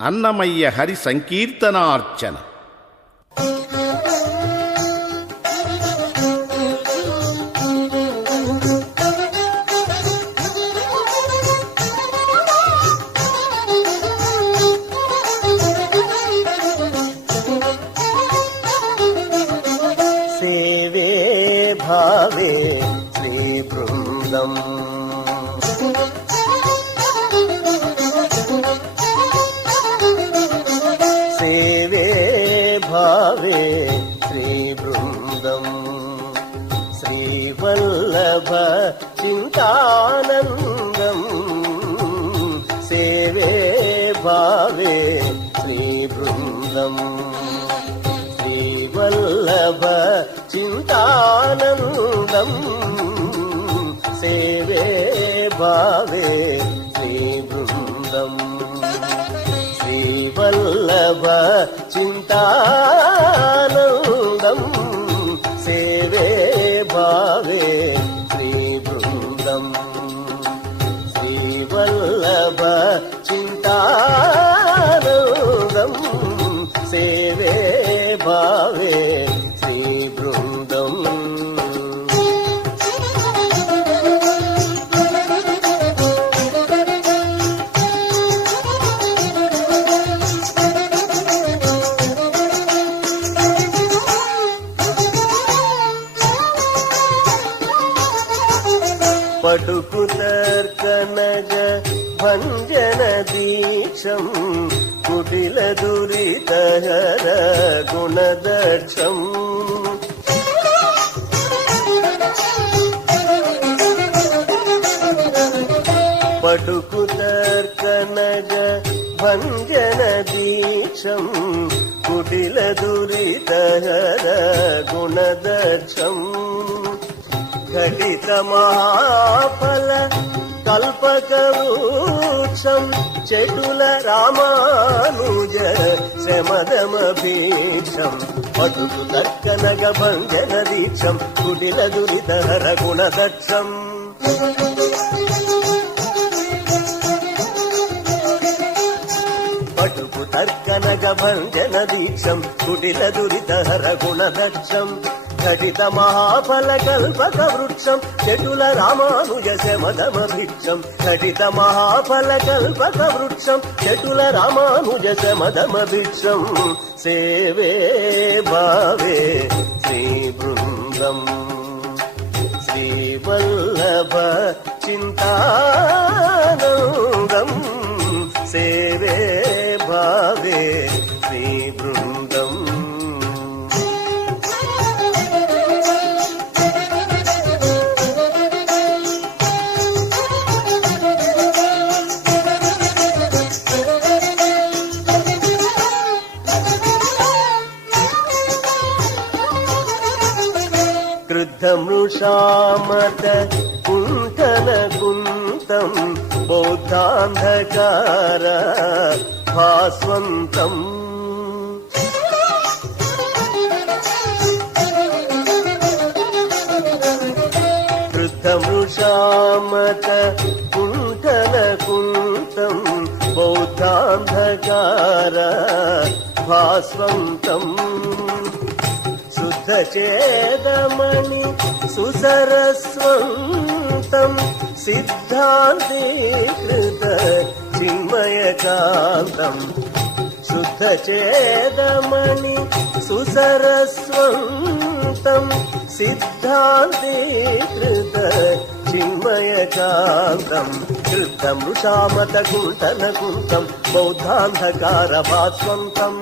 అన్నమయ్య హరి సంకీర్తనార్చన. సేవే భావే శ్రీ బృందం సేవే భావే శ్రీ బృందం శ్రీవల్లభ చింతానందం సేవే భావే శ్రీ బృందం శ్రీవల్లభ చింతానందం సేవే భావే శ్రీ బృందం శ్రీవల్లభ చింతానందం సేవే భావే శ్రీ బృందం శ్రీవల్లభ చింతానందం సేవే భావే శ్రీ బృందం. పడుకు తర్కనగ భంజన దీక్షం కుటిల దురితహర గుణదక్షం పడుకు తర్కనగ భంజన దీక్షం కుటిల దురితహర గుణదక్షం ఘటిత మహాఫల కల్పకవృక్షం చటుల రామానుజ శమదమభీక్షం పటుకు తర్కనగ భంజన దీక్షం కుటిల దురితహర గుణదక్షం పటుకు తర్కనగ భంజన దీక్షం కుటిల దురితహర గుణదక్షం ఘటిత మహాఫల కల్పక వృక్షం చటుల రామానుజ శమదమభిక్షం ఘటిత మహాఫల కల్పక వృక్షం చటుల రామానుజ శమదమభిక్షం సేవే భావే శ్రీ బృందం శ్రీవల్లభ చింతానందం సేవే భావే శ్రీ బృందం. క్రుద్ధమృషామత కుంఠన కుంతం బౌద్ధాంధకార భాస్వంతం క్రుద్ధమృషామత కుంఠన కుంతం బౌద్ధాంధకార భాస్వంతం శుద్ధచేదమణి సుసరస్వంతం సిద్ధాంతీకృత చిన్మయకాంతం శుద్ధచేదమణి సుసరస్వంతం సిద్ధాంతీకృత చిన్మయకాంతం కృతమృషామత కుంఠన కుంతం బౌద్ధాంధకార భాస్వంతం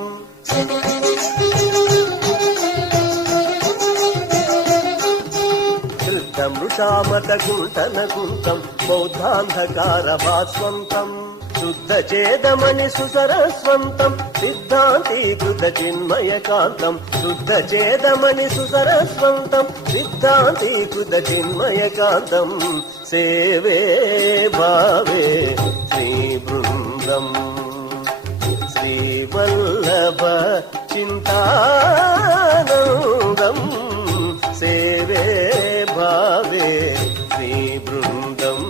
మృషామత కుంఠన కుంతం బౌద్ధాంధకార భాస్వంతం శుద్ధచేదమణి సుసరస్వంతం సిద్ధాంతీకృత చిన్మయకాంతం శుద్ధచేదమణి సుసరస్వంతం సిద్ధాంతీకృత చిన్మయకాంతం సేవే భావే శ్రీ బృందం శ్రీవల్లభ చింతానందం సేవే భావే శ్రీ బృందం.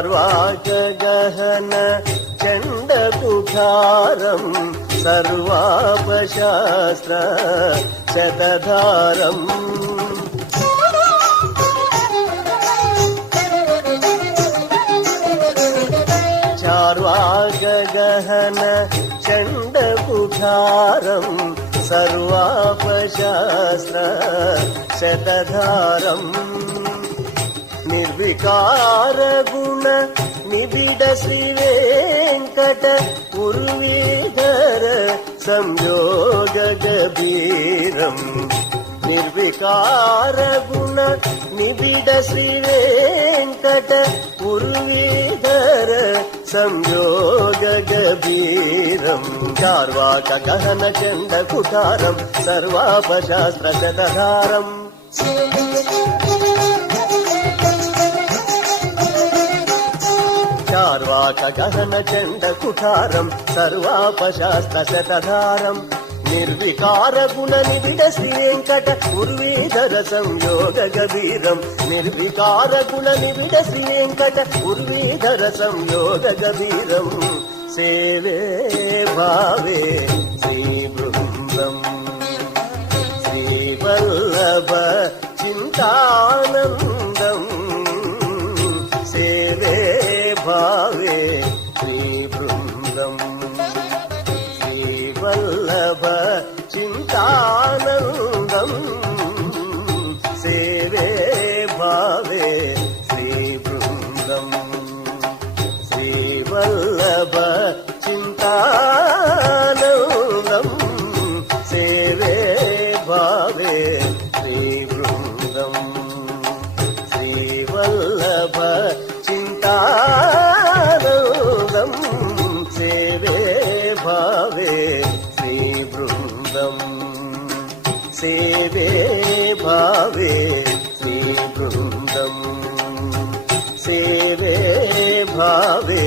చార్వాక గహన చండకుఠారం సర్వాపశాస్త్ర శతధారం చార్వాక గహన చండకుఠారం సర్వాపశాస్త్ర శతధారం నిర్వికార గుణ నిబిడ శ్రీ వెంకట ఉర్వీధర సంయోగ గభీరం నిర్వికార గుణ నిబిడ శ్రీ వెంకట ఉర్వీధర సంయోగ గభీరం చార్వాక గహన చండ కుటారం సర్వాపశాస్త్ర శతధారం చార్వాక గహన చండ కుఠారం సర్వాపశాస్త్ర శతధారం నిర్వికార గుణ నిబిడ శ్రీ వెంకట ఉర్వీధర సంయోగ గభీరం నిర్వికార గుణ నిబిడ శ్రీ వెంకట ఉర్వీధర సంయోగ గభీరం సేవే భావే శ్రీ బృందం శ్రీవల్లభ చింతానందం సేవే భావే శ్రీ బృందం శ్రీవల్లభ చింతానందం సేవే భావే శ్రీ బృందం శ్రీవల్లభ చింతానందం సేవే భావే శ్రీ బృందం శ్రీవల్లభ చింతానందం సేవే భావే శ్రీ బృందం సేవే భావే శ్రీ బృందం సేవే భావే